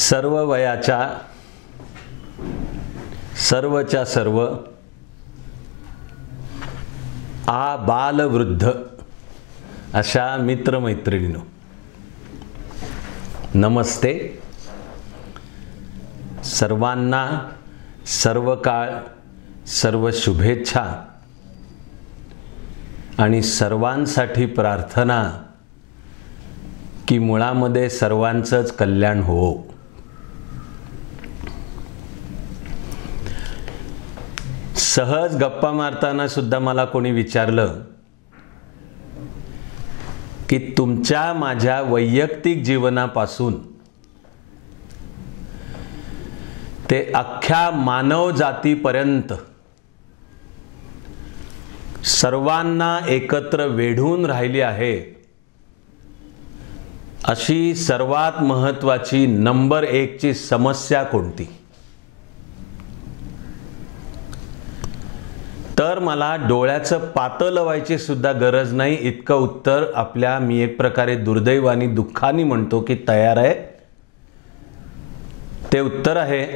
सर्व वयाच्या सर्वच्या सर्व बाल वृद्ध अशा मित्रमैत्रिणींनो नमस्ते। सर्वांना सर्व काळ सर्व शुभेच्छा आणि सर्वांसाठी प्रार्थना की मुळामध्ये सर्वांचंच कल्याण हो। सहज गप्पा मारताना सुद्धा मला कोणी विचारलं की तुमच्या माझ्या वैयक्तिक जीवनापासून ते अख्ख्या मानव जातीपर्यंत सर्वांना एकत्र वेढून राहिली आहे अशी सर्वात महत्त्वाची नंबर 1 ची समस्या कोणती? तर मला डोळ्याचं पातं लावायची सुद्धा गरज नाही इतकं उत्तर आपल्या मी एक प्रकारे दुर्दैवानी दुःखाने म्हणतो की तयार आहे। ते उत्तर आहे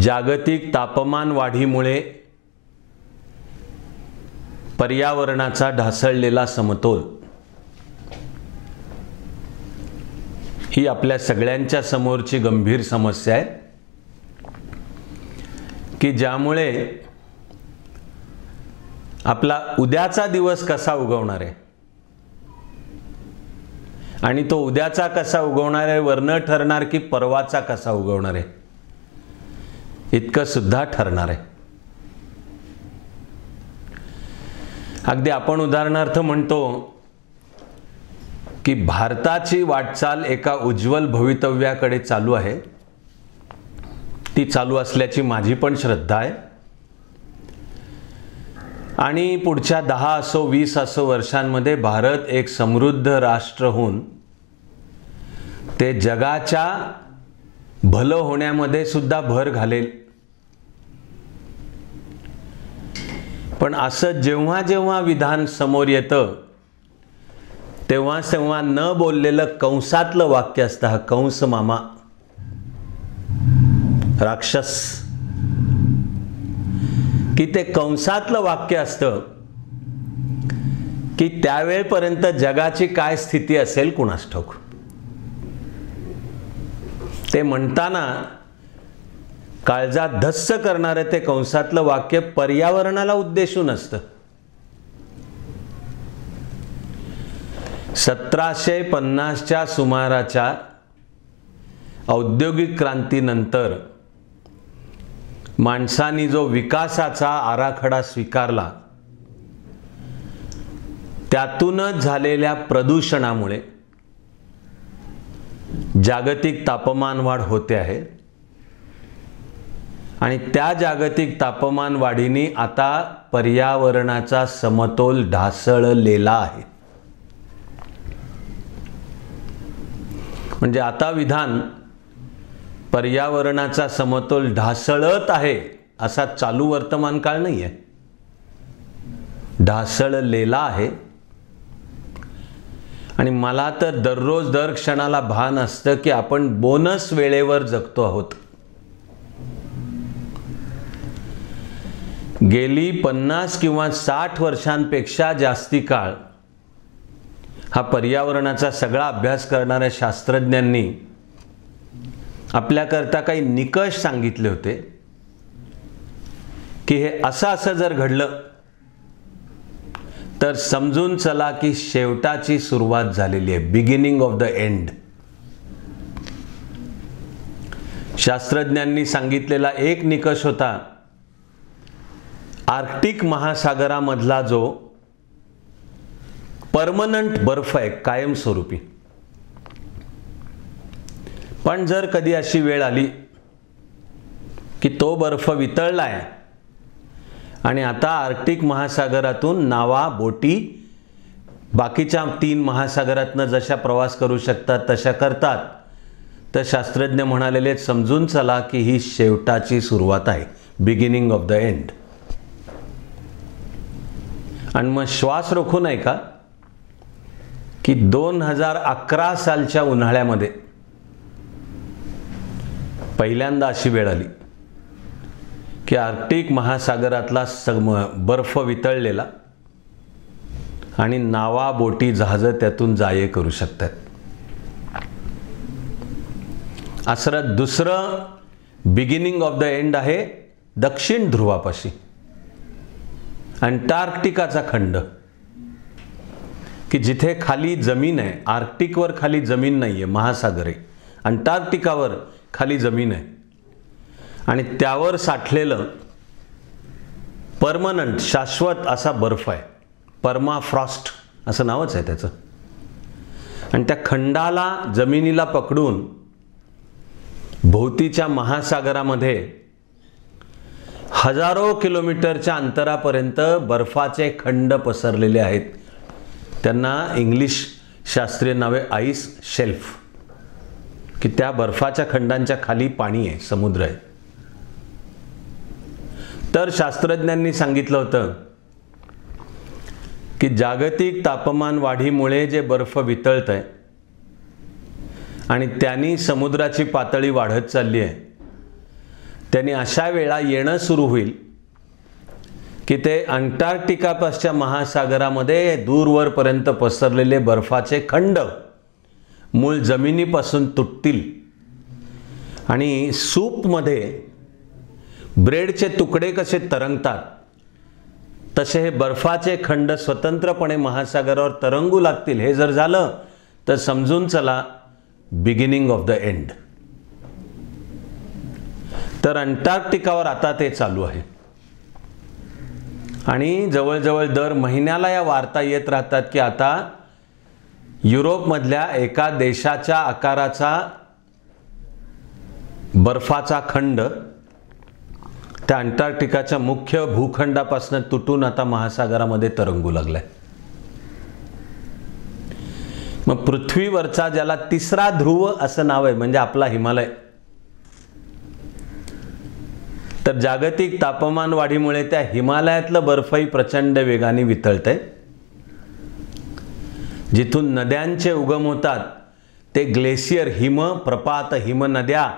जागतिक तापमान वाढीमुळे पर्यावरणाचा ढासळलेला समतोल। ही आपल्या सगळ्यांच्या समोरची गंभीर समस्या आहे की ज्यामुळे आपला उद्याचा दिवस कसा उगवणार आहे आणि तो उद्याचा कसा उगवणार आहे वरनं ठरणार की परवाचा कसा उगवणार आहे इतकं सुद्धा ठरणार आहे। अगदी आपण उदाहरणार्थ म्हणतो की भारताची वाटचाल एका उज्ज्वल भवितव्याकडे चालू आहे। ती चालू असल्याची माझी पण श्रद्धा आहे आणि पुढच्या 10 असो 20 असो वर्षांमध्ये भारत एक समृद्ध राष्ट्र होऊन ते जगाच्या भलं होण्यामध्ये सुद्धा भर घालेल। पण असं जेव्हा जेव्हा विधान समोर येतं तेव्हा तेव्हा न बोललेलं कंसातलं वाक्य असतं। हा कंस मामा राक्षस की ते कंसातलं वाक्य असतं की त्यावेळेपर्यंत जगाची काय स्थिती असेल कुणास ठाऊक। ते म्हणताना काळजात धस्स करणारे ते कंसातलं वाक्य पर्यावरणाला उद्देशून असतं। 1750च्या सुमाराच्या औद्योगिक क्रांतीनंतर माणसांनी जो विकासाचा आराखडा स्वीकारला त्यातूनच झालेल्या प्रदूषणामुळे जागतिक तापमान वाढ होते आहे आणि त्या जागतिक तापमान वाढीने आता पर्यावरणाचा समतोल ढासळलेला आहे। म्हणजे आता विधान पर्यावरणाचा समतोल ढासळत आहे असा चालू वर्तमान काळ नाही आहे, ढासळलेला आहे। आणि मला तर दररोज दर क्षणाला भान असतं की आपण बोनस वेळेवर जगतो आहोत। गेली 50 किंवा 60 वर्षांपेक्षा जास्ती काळ हा पर्यावरणाचा सगळा अभ्यास करणाऱ्या शास्त्रज्ञांनी आपल्याकरता काही निकष सांगितले होते की हे असं जर घडलं तर समजून चला की शेवटाची सुरुवात झालेली आहे, बिगिनिंग ऑफ द एंड। शास्त्रज्ञांनी सांगितलेला एक निकष होता आर्क्टिक महासागरामधला जो परमनंट बर्फ आहे कायमस्वरूपी, पण जर कधी अशी वेळ आली की तो बर्फ वितळलाय आणि आता आर्क्टिक महासागरातून नावा बोटी बाकीच्या 3 महासागरातनं जशा प्रवास करू शकतात तशा करतात तर शास्त्रज्ञ म्हणालेले समजून चला की ही शेवटाची सुरुवात आहे, बिगिनिंग ऑफ द एंड। आणि मग श्वास रोखू नये का की 2011 सालच्या उन्हाळ्यामध्ये पहिल्यांदा अशी वेळ आली की आर्क्टिक महासागरातला बर्फ वितळलेला आणि नावा बोटी जहाजं त्यातून जाये करू शकतात. असं दुसरं बिगिनिंग ऑफ द एंड आहे दक्षिण ध्रुवापाशी अंटार्क्टिकाचा खंड, की जिथे खाली जमीन आहे. आर्क्टिकवर खाली जमीन नाही आहे, महासागर आहे. अंटार्क्टिकावर खाली जमीन आहे आणि त्यावर साठलेलं परमनंट शाश्वत असा बर्फ आहे. परमाफ्रॉस्ट असं नावच आहे त्याचं. आणि त्या खंडाला जमिनीला पकडून भोवतीच्या महासागरामध्ये हजारो किलोमीटरच्या अंतरापर्यंत बर्फाचे खंड पसरलेले आहेत. त्यांना इंग्लिश शास्त्रीय नावे आईस शेल्फ, की त्या बर्फाच्या खंडांच्या खाली पाणी आहे, समुद्र आहे. तर शास्त्रज्ञांनी सांगितलं होतं की जागतिक तापमान वाढीमुळे जे बर्फ वितळत आहे आणि त्यांनी समुद्राची पातळी वाढत चालली आहे, त्यांनी अशा वेळा येणं सुरू होईल की ते अंटार्क्टिकापासच्या महासागरामध्ये दूरवरपर्यंत पसरलेले बर्फाचे खंड मूळ जमिनीपासून तुटतील आणि सूपमध्ये ब्रेडचे तुकडे कसे तरंगतात तसे हे बर्फाचे खंड स्वतंत्रपणे महासागरावर तरंगू लागतील. हे जर झालं तर समजून चला बिगिनिंग ऑफ द एंड. तर अंटार्क्टिकावर आता ते चालू आहे आणि जवळजवळ दर महिन्याला या वार्ता येत राहतात की आता युरोपमधल्या एका देशाच्या आकाराचा बर्फाचा खंड त्या अंटार्क्टिकाच्या मुख्य भूखंडापासून तुटून आता महासागरामध्ये तरंगू लागलाय. मग पृथ्वीवरचा ज्याला तिसरा ध्रुव असं नाव आहे, म्हणजे आपला हिमालय, तर जागतिक तापमान वाढीमुळे त्या हिमालयातलं बर्फही प्रचंड वेगाने वितळतंय. जिथून नद्यांचे उगम होतात ते ग्लेशियर, हिम प्रपात, हिम नद्या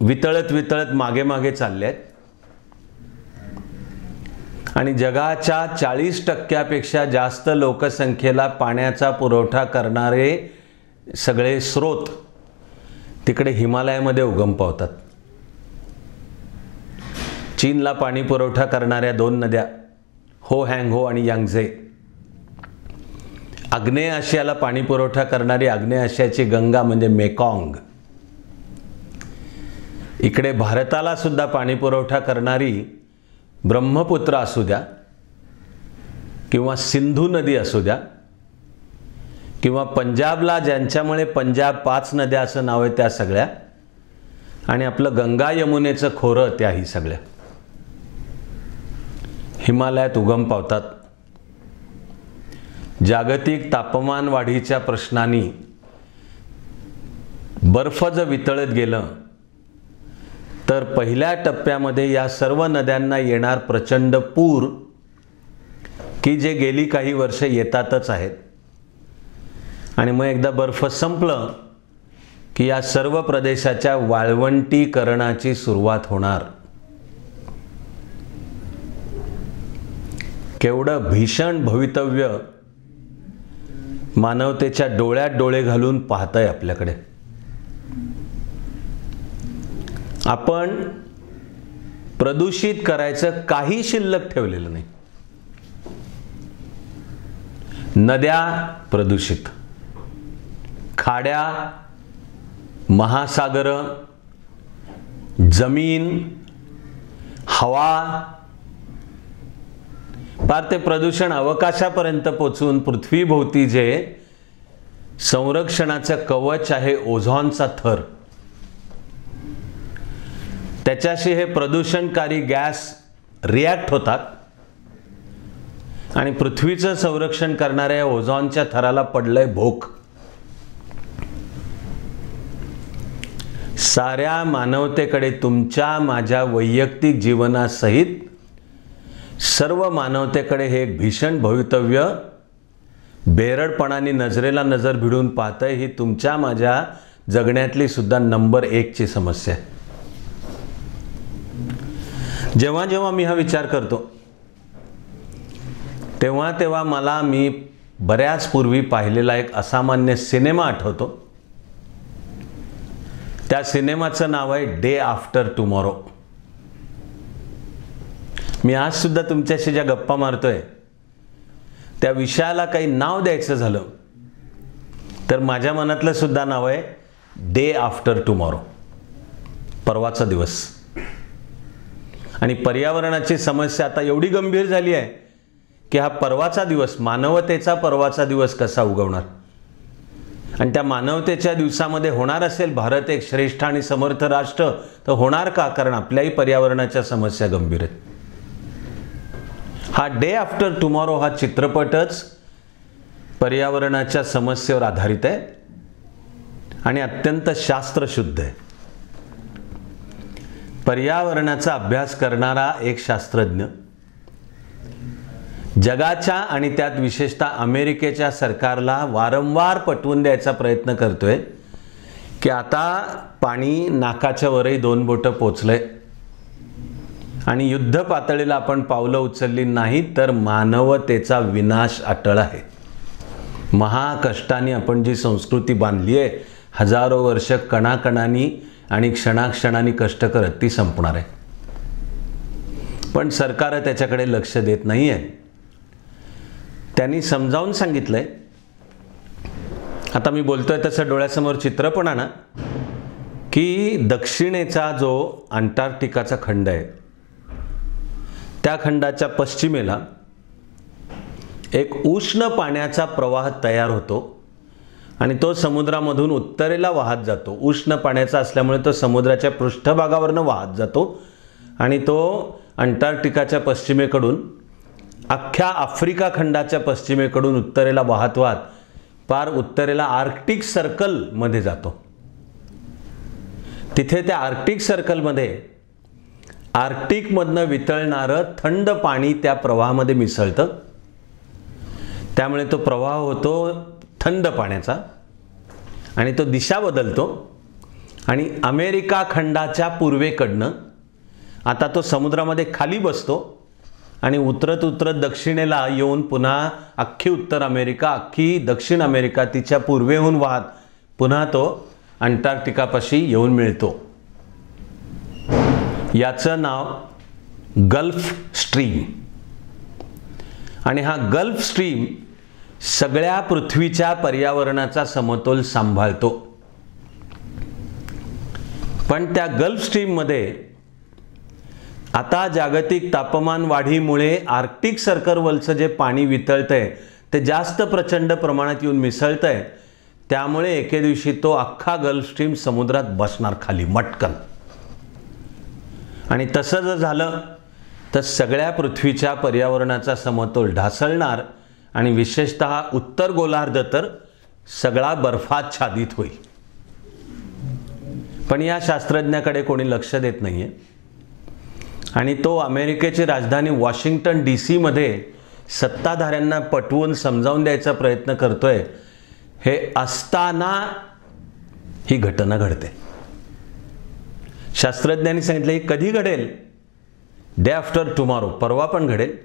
वितळत वितळत मागे मागे चालल्यात आणि जगाच्या 40% जास्त लोकसंख्येला पाण्याचा पुरवठा करणारे सगळे स्रोत तिकडे हिमालयामध्ये उगम पावतात. चीनला पाणी पुरवठा करणाऱ्या 2 नद्या हो हँग हो आणि यांगझे, आग्नेय आशियाला पाणी पुरवठा करणारी आग्नेय आशियाची गंगा म्हणजे मेकॉंग, इकडे भारताला सुद्धा पाणी पुरवठा करणारी ब्रह्मपुत्र असू द्या किंवा सिंधू नदी असू द्या किंवा पंजाबला ज्यांच्यामुळे पंजाब 5 नद्या असं नाव आहे त्या सगळ्या, आणि आपलं गंगा यमुनेचं खोरं त्याही सगळ्या हिमालयात उगम पावतात. जागतिक तापमान वाढीच्या प्रश्नांनी बर्फ जर वितळत गेलं तर पहिल्या टप्प्यामध्ये या सर्व नद्यांना येणार प्रचंड पूर, की जे गेली काही वर्ष येतातच आहेत, आणि मग एकदा बर्फ संपलं की या सर्व प्रदेशाच्या वाळवंटीकरणाची सुरुवात होणार. केवढं भीषण भवितव्य मानवतेच्या डोळ्यात डोळे घालून पाहतंय आपल्याकडे. आपण प्रदूषित करायचं काही शिल्लक ठेवलेलं नाही. नद्या प्रदूषित, खाड्या, महासागर, जमीन, हवा, पार ते प्रदूषण अवकाशापर्यंत पोचून पृथ्वीभोवती जे संरक्षणाचं कवच आहे ओझोनचा थर, त्याच्याशी हे प्रदूषणकारी गॅस रिॲक्ट होतात आणि पृथ्वीचं संरक्षण करणाऱ्या ओझोनच्या थराला पडलंय भोक. साऱ्या मानवतेकडे, तुमच्या माझ्या वैयक्तिक जीवनासहित सर्व मानवतेकडे हे एक भीषण भवितव्य बेरडपणाने नजरेला नजर भिडून पाहतंय. ही तुमच्या माझ्या जगण्यातली सुद्धा नंबर 1 ची समस्या आहे. जेव्हा जेव्हा मी हा विचार करतो तेव्हा तेव्हा मला मी बऱ्याच पूर्वी पाहिलेला एक असामान्य सिनेमा आठवतो. त्या सिनेमाचं नाव आहे डे आफ्टर टुमॉरो. मी आज सुद्धा तुमच्याशी ज्या गप्पा मारतोय त्या विषयाला काही नाव द्यायचं झालं तर माझ्या मनातलं सुद्धा नाव आहे डे आफ्टर टुमॉरो, परवाचा दिवस. आणि पर्यावरणाची समस्या आता एवढी गंभीर झाली आहे की हा परवाचा दिवस, मानवतेचा परवाचा दिवस कसा उगवणार. आणि त्या मानवतेच्या दिवसामध्ये होणार असेल भारत एक श्रेष्ठ आणि समर्थ राष्ट्र तर होणार का? कारण आपल्याही पर्यावरणाच्या समस्या गंभीर आहेत. हा डे आफ्टर टुमॉरो हा चित्रपटच पर्यावरणाच्या समस्येवर आधारित आहे आणि अत्यंत शास्त्रशुद्ध आहे. पर्यावरणाचा अभ्यास करणारा एक शास्त्रज्ञ जगाच्या आणि त्यात विशेषतः अमेरिकेच्या सरकारला वारंवार पटवून द्यायचा प्रयत्न करतोय की आता पाणी नाकाच्या वरही 2 बोटं पोचलंय आणि युद्ध पातळीला आपण पावलं उचलली नाही तर मानवतेचा विनाश अटळ आहे. महाकष्टाने आपण जी संस्कृती बांधली आहे, हजारो वर्ष कणाकणांनी आणि क्षणाक्षणांनी कष्ट करत ती संपणार आहे. पण सरकार त्याच्याकडे लक्ष देत नाही आहे. त्यांनी समजावून सांगितलंय, आता मी बोलतोय तसं डोळ्यासमोर चित्र पण आणा, की दक्षिणेचा जो अंटार्क्टिकाचा खंड आहे त्या खंडाच्या पश्चिमेला एक उष्ण पाण्याचा प्रवाह तयार होतो आणि तो समुद्रामधून उत्तरेला वाहत जातो. उष्ण पाण्याचा असल्यामुळे तो समुद्राच्या पृष्ठभागावरनं वाहत जातो आणि तो अंटार्क्टिकाच्या पश्चिमेकडून अख्ख्या आफ्रिका खंडाच्या पश्चिमेकडून उत्तरेला वाहत वाहत पार उत्तरेला आर्क्टिक सर्कलमध्ये जातो. तिथे त्या आर्क्टिक सर्कलमध्ये आर्क्टिकमधनं वितळणारं थंड पाणी त्या प्रवाहामध्ये मिसळतं. त्यामुळे तो प्रवाह होतो थंड पाण्याचा आणि तो दिशा बदलतो आणि अमेरिका खंडाच्या पूर्वेकडनं आता तो समुद्रामध्ये खाली बसतो आणि उतरत उतरत दक्षिणेला येऊन पुन्हा अख्खी उत्तर अमेरिका, अख्खी दक्षिण अमेरिका तिच्या पूर्वेहून वाहत पुन्हा तो अंटार्क्टिकापाशी येऊन मिळतो. याचं नाव गल्फ स्ट्रीम. आणि हा गल्फ स्ट्रीम सगळ्या पृथ्वीच्या पर्यावरणाचा समतोल सांभाळतो. पण त्या गल्फ स्ट्रीममध्ये आता जागतिक तापमान वाढीमुळे आर्क्टिक सर्कलवरचं जे पाणी वितळतंय ते जास्त प्रचंड प्रमाणात येऊन मिसळतंय. त्यामुळे एके दिवशी तो अख्खा गल्फ स्ट्रीम समुद्रात बसणार खाली मटकन. आणि तसं जर झालं तर सगळ्या पृथ्वीच्या पर्यावरणाचा समतोल ढासळणार आणि विशेषतः उत्तर गोलार्ध तर सगळा बर्फाच्छादित होईल. पण या शास्त्रज्ञाकडे कोणी लक्ष देत नाहीये आणि तो अमेरिकेची राजधानी वॉशिंग्टन DC मध्ये सत्ताधाऱ्यांना पटवून समजावून द्यायचा प्रयत्न करतोय. हे असताना ही घटना घडते. शास्त्रज्ञांनी सांगितलं ही कधी घडेल? डे आफ्टर टुमॉरो, परवा पण घडेल,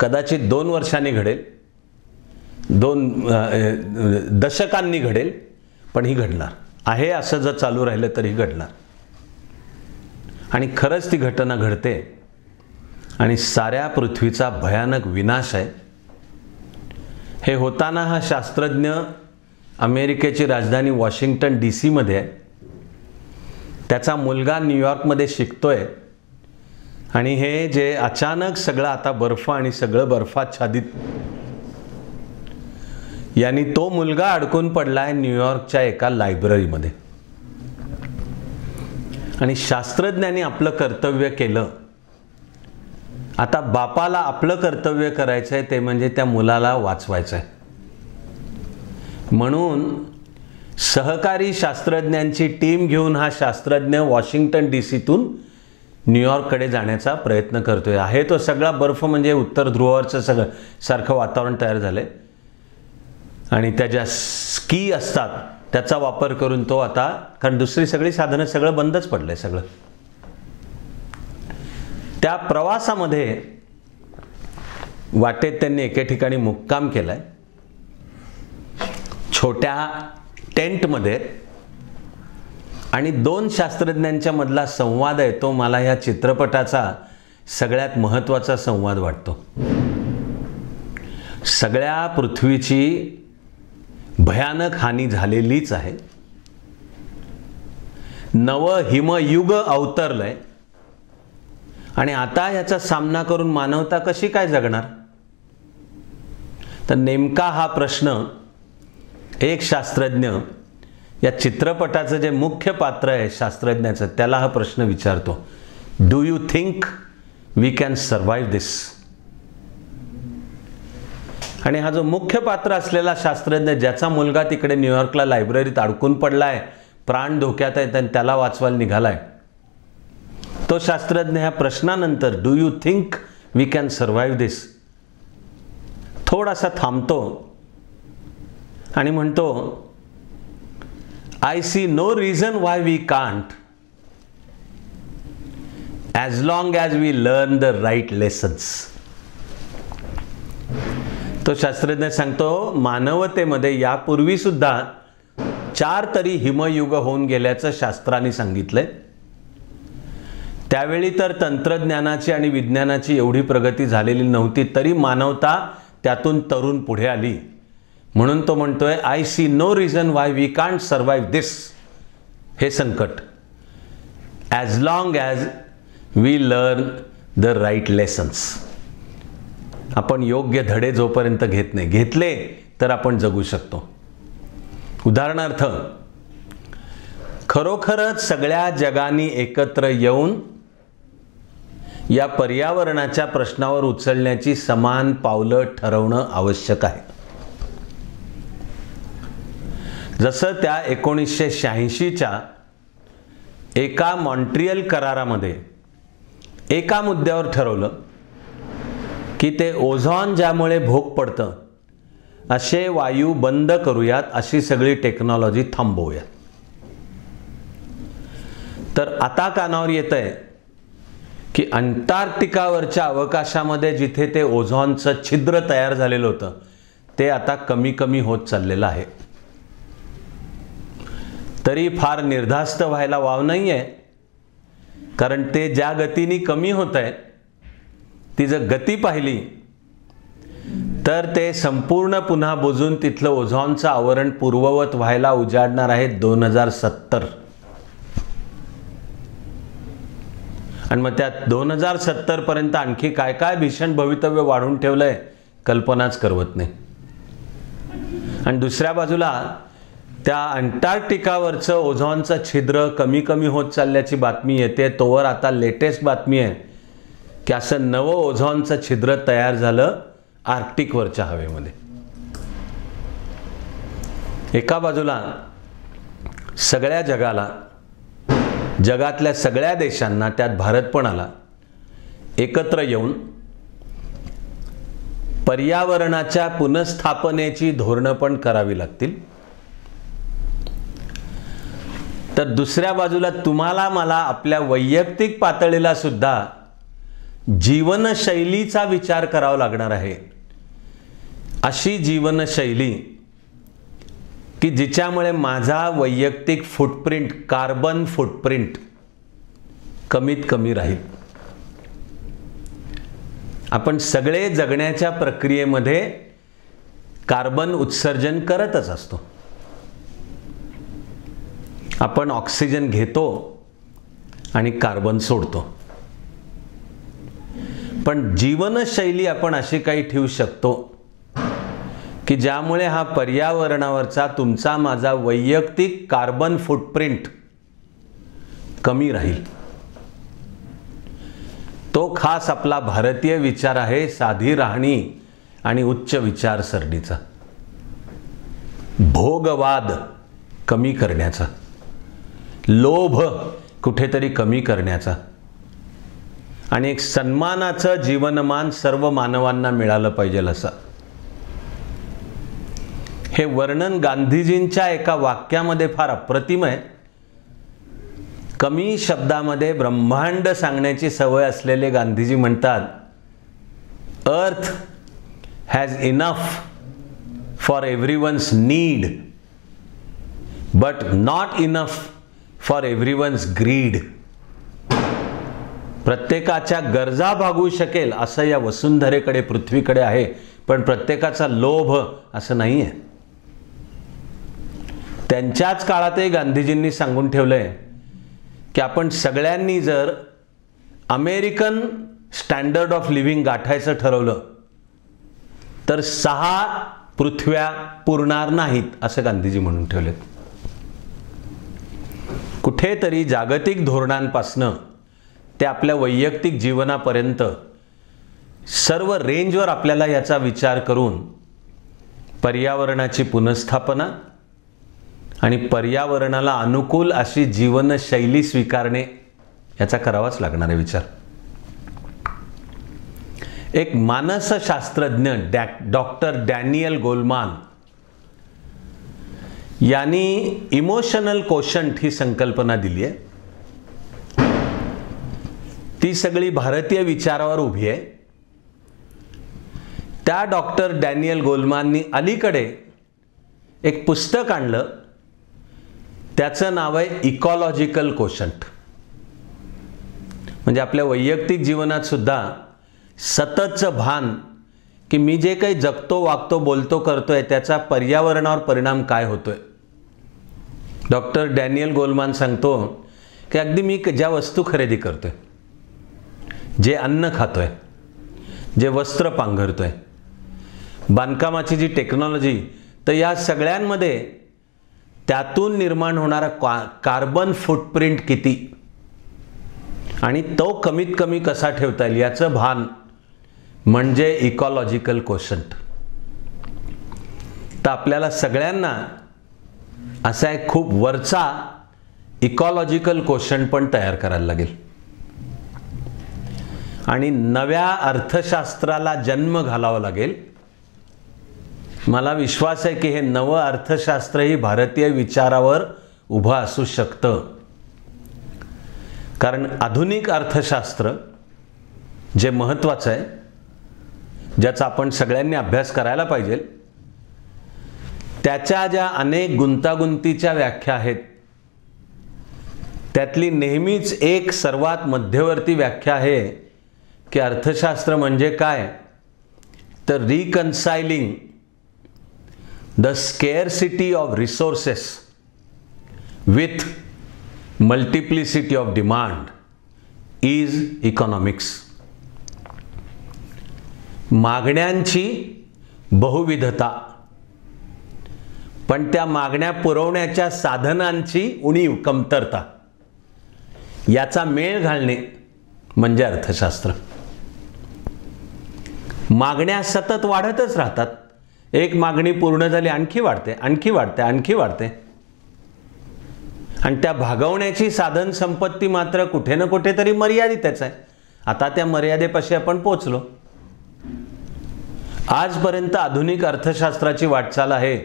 कदाचित 2 वर्षांनी घडेल, 2 दशकांनी घडेल, पण ही घडणार आहे. असं जर चालू राहिलं तर ही घडणार. आणि खरंच ती घटना घडते आणि साऱ्या पृथ्वीचा भयानक विनाश आहे. हे होताना हा शास्त्रज्ञ अमेरिकेची राजधानी वॉशिंग्टन DC मध्ये आहे. त्याचा मुलगा न्यूयॉर्कमध्ये शिकतोय आणि हे जे अचानक सगळं आता बर्फ आणि सगळं बर्फाच्छादित, यांनी तो मुलगा अडकून पडलाय न्यूयॉर्कच्या एका लायब्ररीमध्ये. आणि शास्त्रज्ञांनी आपलं कर्तव्य केलं. आता बापाला आपलं कर्तव्य करायचं आहे ते म्हणजे त्या मुलाला वाचवायचं आहे. म्हणून सहकारी शास्त्रज्ञांची टीम घेऊन हा शास्त्रज्ञ वॉशिंग्टन DCतून न्यूयॉर्ककडे जाण्याचा प्रयत्न करतोय. आहे तो सगळा बर्फ म्हणजे उत्तर ध्रुवावरचं सारखं वातावरण तयार झालंय आणि त्या ज्या स्की असतात त्याचा वापर करून तो आता, कारण दुसरी सगळी साधनं सगळं बंदच पडलंय सगळं. त्या प्रवासामध्ये वाटेत त्यांनी एके ठिकाणी मुक्काम केलाय, छोट्या टेंटमध्ये, आणि दोन शास्त्रज्ञांच्या मधला संवाद आहे तो मला या चित्रपटाचा सगळ्यात महत्त्वाचा संवाद वाटतो. सगळ्या पृथ्वीची भयानक हानी झालेलीच आहे. नवं हिमयुग अवतरलंय आणि आता याचा सामना करून मानवता कशी काय जगणार. तर नेमका हा प्रश्न एक शास्त्रज्ञ या चित्रपटाचं जे मुख्य पात्र आहे शास्त्रज्ञाचं, त्याला हा प्रश्न विचारतो. Do you think we can survive this. आणि हा जो मुख्य पात्र असलेला शास्त्रज्ञ, ज्याचा मुलगा तिकडे न्यूयॉर्कला लायब्ररीत अडकून पडलाय, प्राण धोक्यात आहेत आणि त्याला वाचवायला निघालाय, तो शास्त्रज्ञ ह्या प्रश्नानंतर do you think we can survive this थोडासा थांबतो आणि म्हणतो, I see no reason why we can't as long as we learn the right lessons. तो शास्त्रज्ञ सांगतो, मानवतेमध्ये यापूर्वी सुद्धा 4 तरी हिमयुग होऊन गेल्याचं शास्त्राने सांगितलंय. त्यावेळी तर तंत्रज्ञानाची आणि विज्ञानाची एवढी प्रगती झालेली नव्हती, तरी मानवता त्यातून तरुण पुढे आली. म्हणून तो म्हणतोय, I see no reason why we can't survive this, हे संकट, as long as we learn the right lessons. आपण योग्य धडे जोपर्यंत घेत नाही, घेतले तर आपण जगू शकतो. उदाहरणार्थ, खरोखरच सगळ्या जगांनी एकत्र येऊन या पर्यावरणाच्या प्रश्नावर उचलण्याची समान पावलं ठरवणं आवश्यक आहे. जसं त्या 1986च्या एका मॉन्ट्रियल करारामध्ये एका मुद्द्यावर ठरवलं की ते ओझॉन ज्यामुळे भोग पडतं असे वायू बंद करूयात, अशी सगळी टेक्नॉलॉजी थांबवूयात. तर आता कानावर येतंय की अंटार्क्टिकावरच्या अवकाशामध्ये जिथे ते ओझॉनचं छिद्र तयार झालेलं होतं ते आता कमी कमी होत चाललेलं आहे. तरी फार निर्धास्त व्हायला वाव नाहीये, कारण ते ज्या गतीने कमी होत आहे ती जर गती पाहिली तर ते संपूर्ण पुन्हा बुजून तिथलं ओझॉनचं आवरण पूर्ववत व्हायला उजाडणार आहे 2070. आणि मग त्या 2070 पर्यंत आणखी काय काय भीषण भवितव्य वाढून ठेवलंय कल्पनाच करवत नाही. आणि दुसऱ्या बाजूला त्या अंटार्क्टिकावरचं ओझॉनचं छिद्र कमी कमी होत चालल्याची बातमी येते. तोवर आता लेटेस्ट बातमी आहे की असं नवं ओझॉनचं छिद्र तयार झालं आर्क्टिकवरच्या हवेमध्ये. एका बाजूला सगळ्या जगाला, जगातल्या सगळ्या देशांना, त्यात भारत पण आला, एकत्र येऊन पर्यावरणाच्या पुनर्स्थापनेची धोरणं पण करावी लागतील. तर दुसऱ्या बाजूला तुम्हाला मला आपल्या वैयक्तिक पातळीला सुद्धा जीवनशैलीचा विचार करावा लागणार आहे. अशी जीवनशैली की जिच्यामुळे माझा वैयक्तिक फुटप्रिंट, कार्बन फुटप्रिंट कमीत कमी राहील. आपण सगळे जगण्याच्या प्रक्रियेमध्ये कार्बन उत्सर्जन करतच असतो. आपण ऑक्सिजन घेतो आणि कार्बन सोडतो. पण जीवनशैली आपण अशी काही ठेवू शकतो की ज्यामुळे हा पर्यावरणावरचा तुमचा माझा वैयक्तिक कार्बन फुटप्रिंट कमी राहील. तो खास आपला भारतीय विचार आहे, साधी राहणी आणि उच्च विचारसरणीचा, भोगवाद कमी करण्याचा, लोभ कुठेतरी कमी करण्याचा, आणि एक सन्मानाचं जीवनमान सर्व मानवांना मिळालं पाहिजे असं. हे वर्णन गांधीजींच्या एका वाक्यामध्ये फार अप्रतिम आहे. कमी शब्दामध्ये ब्रह्मांड सांगण्याची सवय असलेले गांधीजी म्हणतात, earth has enough for everyone's need but not enough for everyone's greed. प्रत्येकाच्या गरजा भागवू शकेल असं या वसुंधरेकडे, पृथ्वीकडे आहे, पण प्रत्येकाचा लोभ असं नाही आहे. त्यांच्याच काळातही गांधीजींनी सांगून ठेवलंय की आपण सगळ्यांनी जर अमेरिकन स्टँडर्ड ऑफ लिव्हिंग गाठायचं ठरवलं तर 6 पृथ्व्या पुरणार नाहीत असं गांधीजी म्हणून ठेवलेत. कुठेतरी जागतिक धोरणांपासनं ते आपल्या वैयक्तिक जीवनापर्यंत सर्व रेंजवर आपल्याला याचा विचार करून पर्यावरणाची पुनर्स्थापना आणि पर्यावरणाला अनुकूल अशी जीवनशैली स्वीकारणे याचा करावाच लागणार आहे विचार. एक मानसशास्त्रज्ञ डॉक्टर डॅनियल गोलमान यांनी इमोशनल कोशंट ही संकल्पना दिली आहे. ती सगळी भारतीय विचारावर उभी आहे. त्या डॉक्टर डॅनियल गोलमाननी अलीकडे एक पुस्तक आणलं, त्याचं नाव आहे इकॉलॉजिकल कोशंट. म्हणजे आपल्या वैयक्तिक जीवनात सुद्धा सततचं भान की मी जे काही जगतो, वागतो, बोलतो, करतोय त्याचा पर्यावरणावर परिणाम काय होतोय. डॉक्टर डॅनियल गोलमान सांगतो की अगदी मी ज्या वस्तू खरेदी करतोय, जे अन्न खातोय, जे वस्त्र पांघरतोय, बांधकामाची जी टेक्नॉलॉजी, तर या सगळ्यांमध्ये त्यातून निर्माण होणारा कार्बन फुटप्रिंट किती आणि तो कमीत कमी कसा ठेवता येईल याचं भान म्हणजे इकॉलॉजिकल कोशंट. तर आपल्याला सगळ्यांना असा एक खूप वरचा इकॉलॉजिकल कोशंट पण तयार करायला लागेल आणि नव्या अर्थशास्त्राला जन्म घालावा लागेल. मला विश्वास आहे की हे नवं अर्थशास्त्रही भारतीय विचारावर उभं असू शकतं. कारण आधुनिक अर्थशास्त्र जे महत्त्वाचं आहे, ज्याचा आपण सगळ्यांनी अभ्यास करायला पाहिजे, त्याच्या ज्या अनेक गुंतागुंतीच्या व्याख्या आहेत त्यातली नेहमीच एक सर्वात मध्यवर्ती व्याख्या आहे की अर्थशास्त्र म्हणजे काय, तर reconciling the scarcity of resources with multiplicity of demand is economics. मागण्यांची बहुविधता पण त्या मागण्या पुरवण्याच्या साधनांची उणीव, कमतरता, याचा मेळ घालणे म्हणजे अर्थशास्त्र. मागण्या सतत वाढतच राहतात. एक मागणी पूर्ण झाली, आणखी वाढते, आणखी वाढते, आणखी वाढते, आणि त्या भागवण्याची साधन संपत्ती मात्र कुठे ना कुठेतरी मर्यादितच आहे. आता त्या मर्यादेपाशी आपण पोहोचलो. आजपर्यंत आधुनिक अर्थशास्त्राची वाटचाल आहे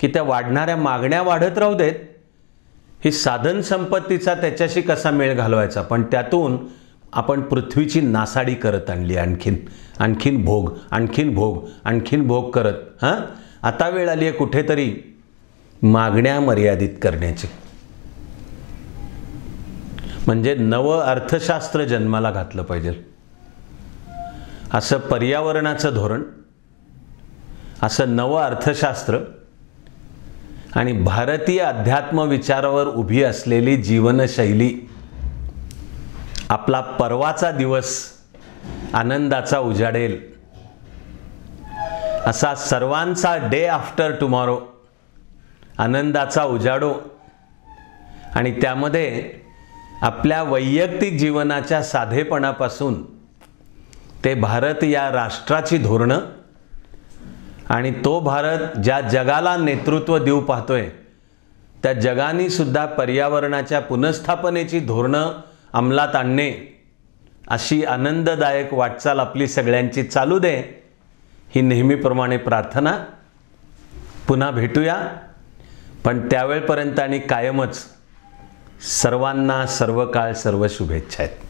की त्या वाढणाऱ्या मागण्या वाढत राहू देत, ही साधन संपत्तीचा त्याच्याशी कसा मेळ घालवायचा, पण त्यातून आपण पृथ्वीची नासाडी करत आणली. आणखीन भोग, आणखीन भोग, आणखीन भोग करत आता वेळ आली आहे कुठेतरी मागण्या मर्यादित करण्याची. म्हणजे नवं अर्थशास्त्र जन्माला घातलं पाहिजे. असं पर्यावरणाचं धोरण, असं नवं अर्थशास्त्र आणि भारतीय अध्यात्म विचारावर उभी असलेली जीवनशैली आपला परवाचा दिवस आनंदाचा उजाडेल, असा सर्वांचा डे आफ्टर टुमॉरो आनंदाचा उजाडो आणि त्यामध्ये आपल्या वैयक्तिक जीवनाच्या साधेपणापासून ते भारत या राष्ट्राची धोरणं आणि तो भारत ज्या जगाला नेतृत्व देऊ पाहतोय त्या जगाने सुद्धा पर्यावरणाच्या पुनर्स्थापनेची धोरणं अंमलात आणणे, अशी आनंददायक वाटचाल आपली सगळ्यांची चालू दे, ही नेहमीप्रमाणे प्रार्थना. पुन्हा भेटूया, पण त्यावेळपर्यंत आणि कायमच सर्वांना सर्व काळ सर्व शुभेच्छा आहेत.